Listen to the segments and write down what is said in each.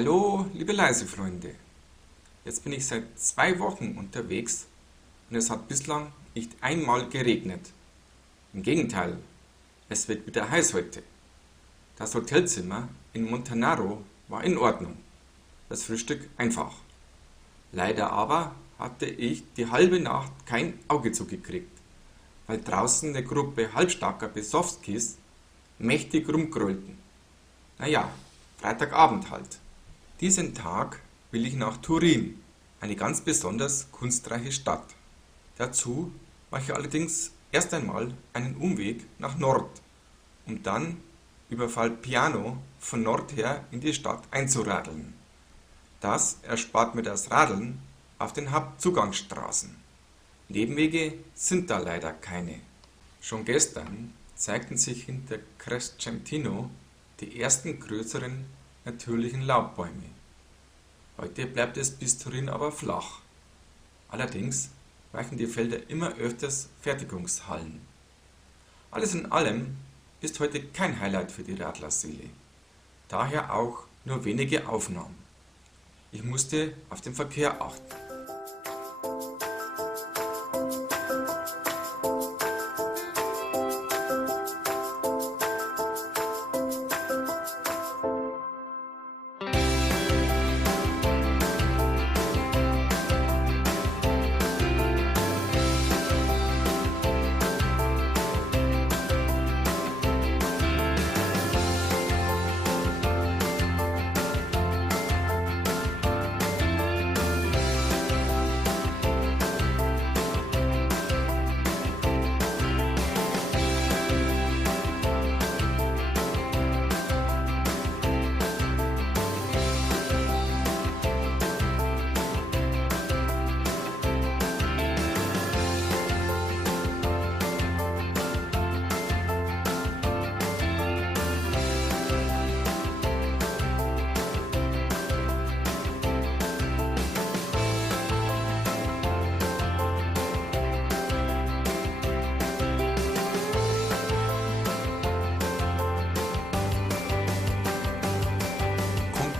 Hallo, liebe Leisefreunde. Jetzt bin ich seit 2 Wochen unterwegs und es hat bislang nicht einmal geregnet. Im Gegenteil, es wird wieder heiß heute. Das Hotelzimmer in Montanaro war in Ordnung. Das Frühstück einfach. Leider aber hatte ich die halbe Nacht kein Auge zugekriegt, weil draußen eine Gruppe halbstarker Besowskis mächtig rumgrölten. Naja, Freitagabend halt. Diesen Tag will ich nach Turin, eine ganz besonders kunstreiche Stadt. Dazu mache ich allerdings erst einmal einen Umweg nach Nord, um dann über Valpiano von Nord her in die Stadt einzuradeln. Das erspart mir das Radeln auf den Hauptzugangsstraßen. Nebenwege sind da leider keine. Schon gestern zeigten sich hinter Crescentino die ersten größeren natürlichen Laubbäume. Heute bleibt es bis Turin aber flach. Allerdings weichen die Felder immer öfters Fertigungshallen. Alles in allem ist heute kein Highlight für die Radlerseele. Daher auch nur wenige Aufnahmen. Ich musste auf den Verkehr achten.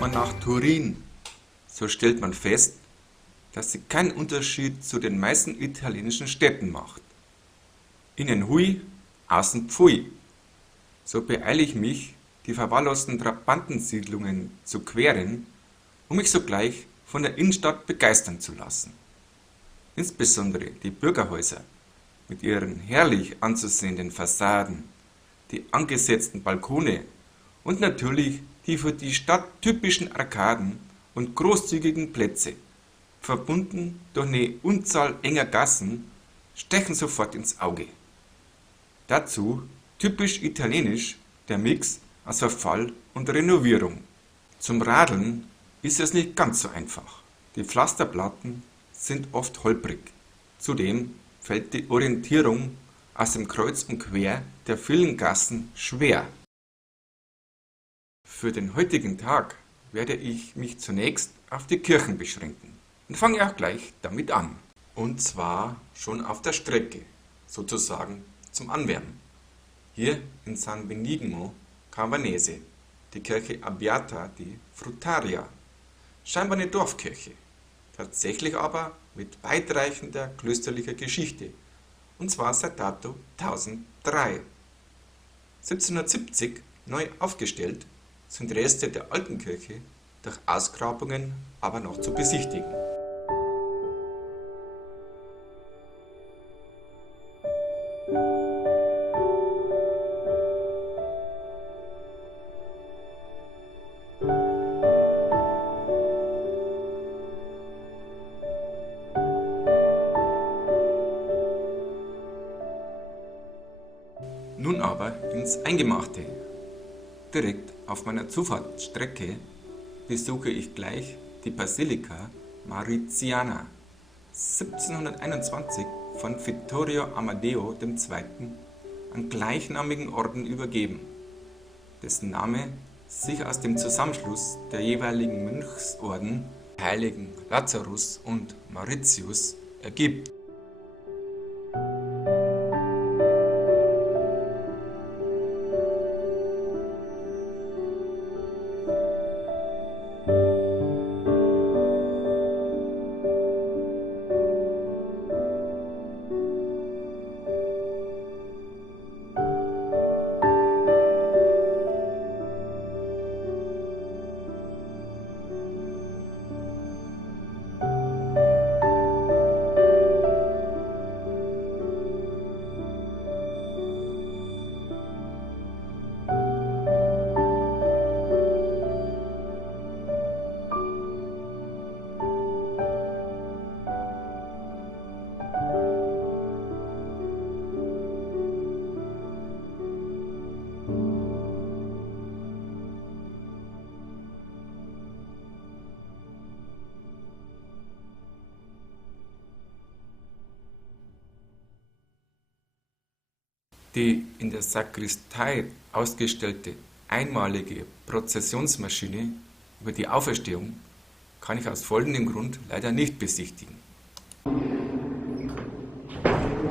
Kommt man nach Turin, so stellt man fest, dass sie keinen Unterschied zu den meisten italienischen Städten macht. Innen hui, außen pfui. So beeile ich mich, die verwahrlosten Trabantensiedlungen zu queren, um mich sogleich von der Innenstadt begeistern zu lassen. Insbesondere die Bürgerhäuser mit ihren herrlich anzusehenden Fassaden, die angesetzten Balkone und natürlich die für die Stadt typischen Arkaden und großzügigen Plätze, verbunden durch eine Unzahl enger Gassen, stechen sofort ins Auge. Dazu typisch italienisch der Mix aus Verfall und Renovierung. Zum Radeln ist es nicht ganz so einfach. Die Pflasterplatten sind oft holprig. Zudem fällt die Orientierung aus dem Kreuz und Quer der vielen Gassen schwer. Für den heutigen Tag werde ich mich zunächst auf die Kirchen beschränken und fange auch gleich damit an. Und zwar schon auf der Strecke, sozusagen zum Anwärmen. Hier in San Benigno Cavanese, die Kirche Abbiata di Frutaria. Scheinbar eine Dorfkirche, tatsächlich aber mit weitreichender klösterlicher Geschichte, und zwar seit dato 1003. 1770 neu aufgestellt, sind Reste der alten Kirche durch Ausgrabungen aber noch zu besichtigen. Nun aber ins Eingemachte. Direkt auf meiner Zufahrtsstrecke besuche ich gleich die Basilika Mauriziana, 1721 von Vittorio Amadeo II. An gleichnamigen Orden übergeben, dessen Name sich aus dem Zusammenschluss der jeweiligen Mönchsorden Heiligen Lazarus und Mauritius ergibt. Die in der Sakristei ausgestellte einmalige Prozessionsmaschine über die Auferstehung kann ich aus folgendem Grund leider nicht besichtigen. Pour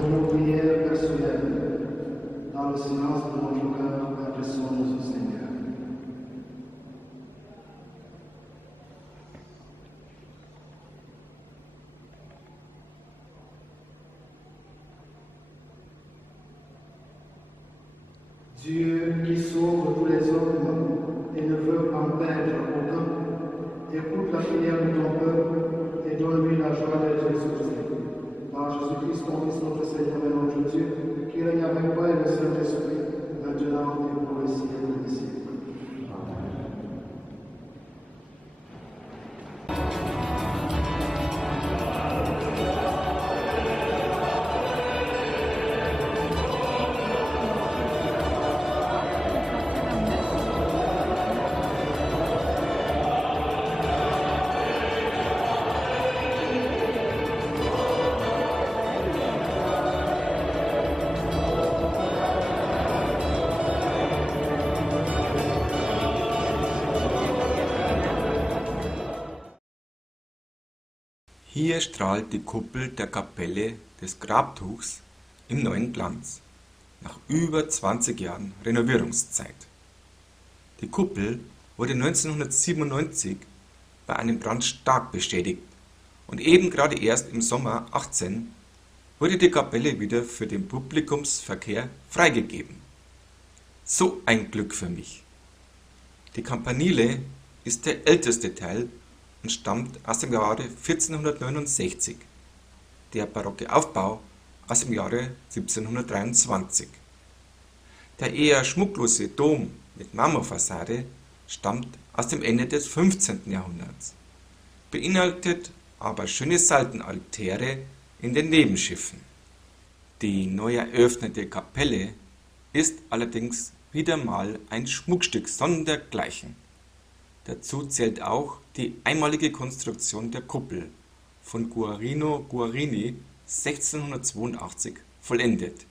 nos prières personnelles, dans le silence de notre cœur, adressons-nous au Seigneur. Dieu qui sauve tous les hommes et ne veut en perdre aucun, écoute la prière de ton peuple et donne-lui la joie de Jésus-Christ. Par Jésus-Christ, ton Fils, notre Seigneur et notre Dieu, qui règne avec toi et le Saint-Esprit, maintenant et pour le siècle des siècles. Hier strahlt die Kuppel der Kapelle des Grabtuchs im neuen Glanz, nach über 20 Jahren Renovierungszeit. Die Kuppel wurde 1997 bei einem Brand stark beschädigt und eben gerade erst im Sommer 18 wurde die Kapelle wieder für den Publikumsverkehr freigegeben. So ein Glück für mich! Die Campanile ist der älteste Teil und stammt aus dem Jahre 1469, der barocke Aufbau aus dem Jahre 1723. Der eher schmucklose Dom mit Marmorfassade stammt aus dem Ende des 15. Jahrhunderts, beinhaltet aber schöne Seitenaltäre in den Nebenschiffen. Die neu eröffnete Kapelle ist allerdings wieder mal ein Schmuckstück sondergleichen. Dazu zählt auch die einmalige Konstruktion der Kuppel, von Guarino Guarini 1682 vollendet.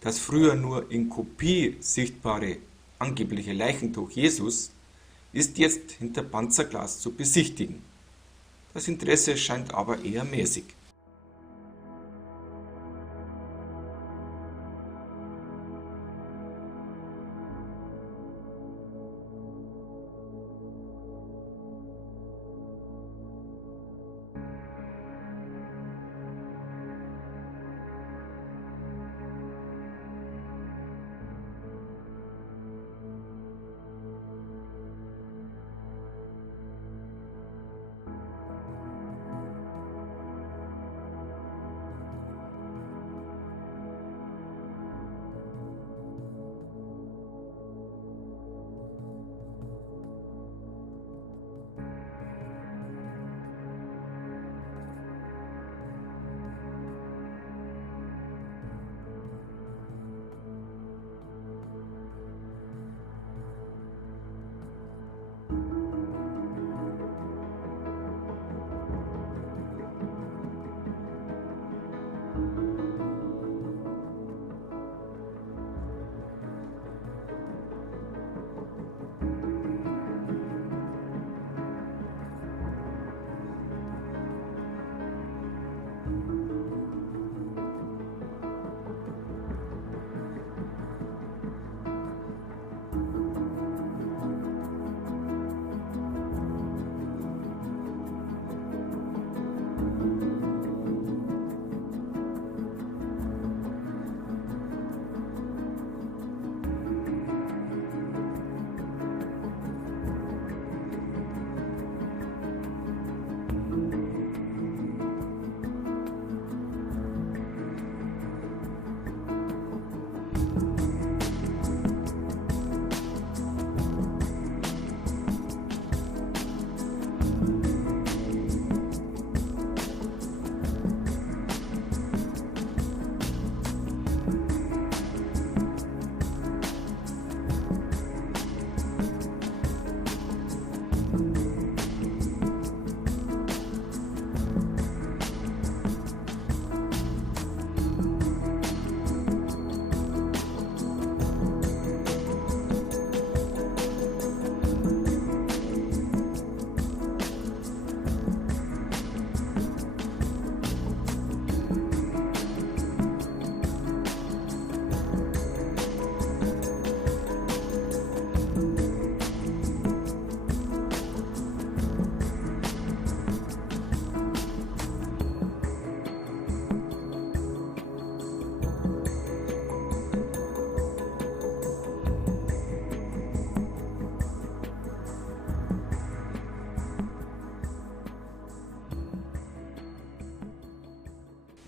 Das früher nur in Kopie sichtbare angebliche Leichentuch Jesus ist jetzt hinter Panzerglas zu besichtigen. Das Interesse scheint aber eher mäßig.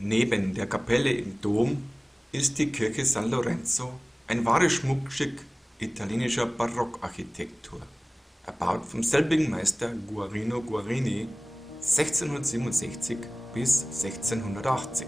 Neben der Kapelle im Dom ist die Kirche San Lorenzo ein wahres Schmuckstück italienischer Barockarchitektur, erbaut vom selbigen Meister Guarino Guarini 1667 bis 1680.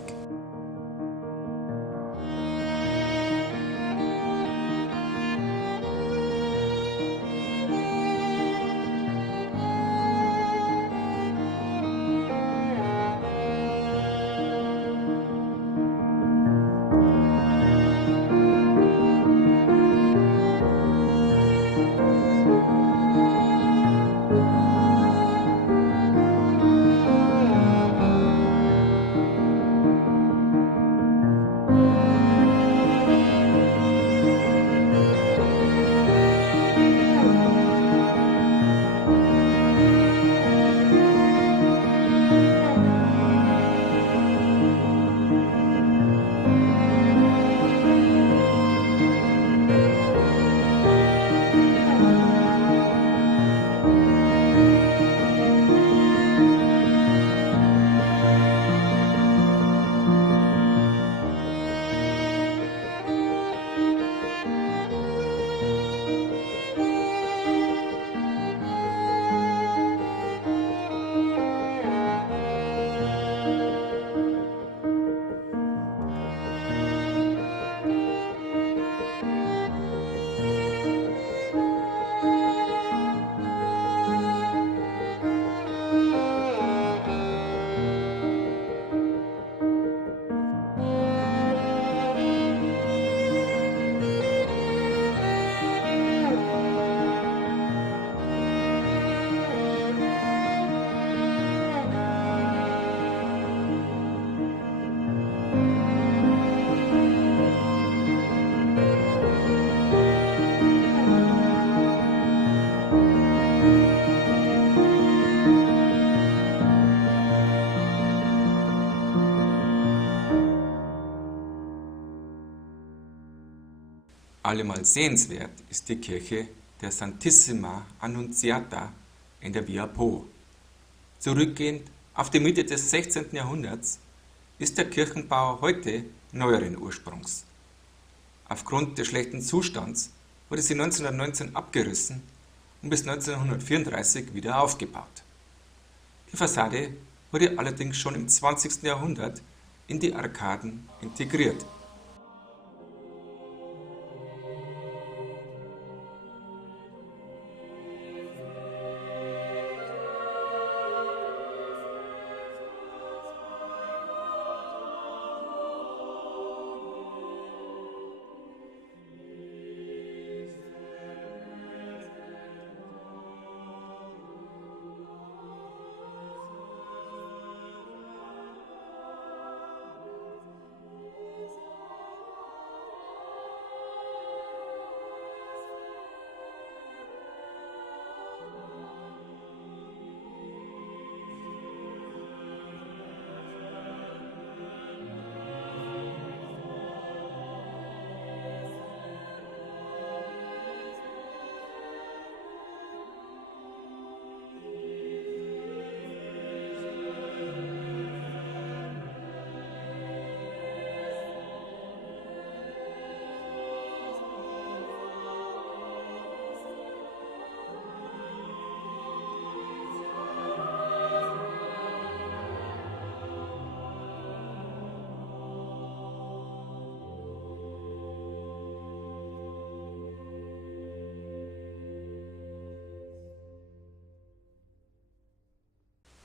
Allemal sehenswert ist die Kirche der Santissima Annunziata in der Via Po. Zurückgehend auf die Mitte des 16. Jahrhunderts ist der Kirchenbau heute neueren Ursprungs. Aufgrund des schlechten Zustands wurde sie 1919 abgerissen und bis 1934 wieder aufgebaut. Die Fassade wurde allerdings schon im 20. Jahrhundert in die Arkaden integriert.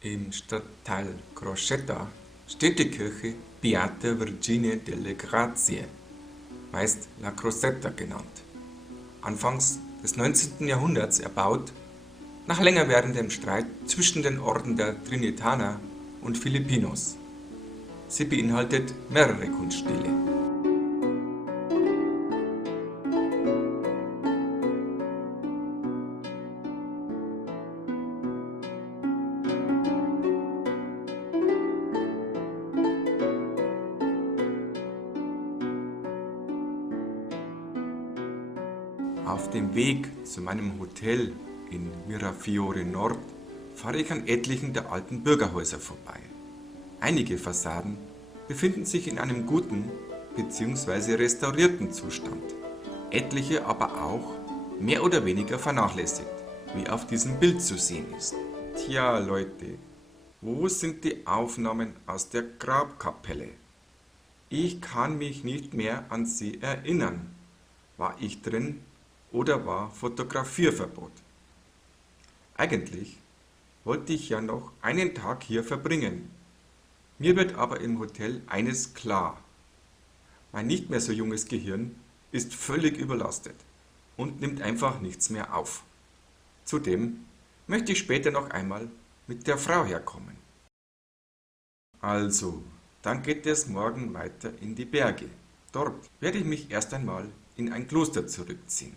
Im Stadtteil Crocetta steht die Kirche Beata Vergine delle Grazie, meist La Crocetta genannt. Anfangs des 19. Jahrhunderts erbaut, nach länger währendem Streit zwischen den Orden der Trinitaner und Filipinos. Sie beinhaltet mehrere Kunststile. Auf dem Weg zu meinem Hotel in Mirafiore Nord fahre ich an etlichen der alten Bürgerhäuser vorbei. Einige Fassaden befinden sich in einem guten bzw. restaurierten Zustand, etliche aber auch mehr oder weniger vernachlässigt, wie auf diesem Bild zu sehen ist. Tja, Leute, wo sind die Aufnahmen aus der Grabkapelle? Ich kann mich nicht mehr an sie erinnern. War ich drin oder war Fotografierverbot? Eigentlich wollte ich ja noch einen Tag hier verbringen. Mir wird aber im Hotel eines klar. Mein nicht mehr so junges Gehirn ist völlig überlastet und nimmt einfach nichts mehr auf. Zudem möchte ich später noch einmal mit der Frau herkommen. Also, dann geht es morgen weiter in die Berge. Dort werde ich mich erst einmal in ein Kloster zurückziehen.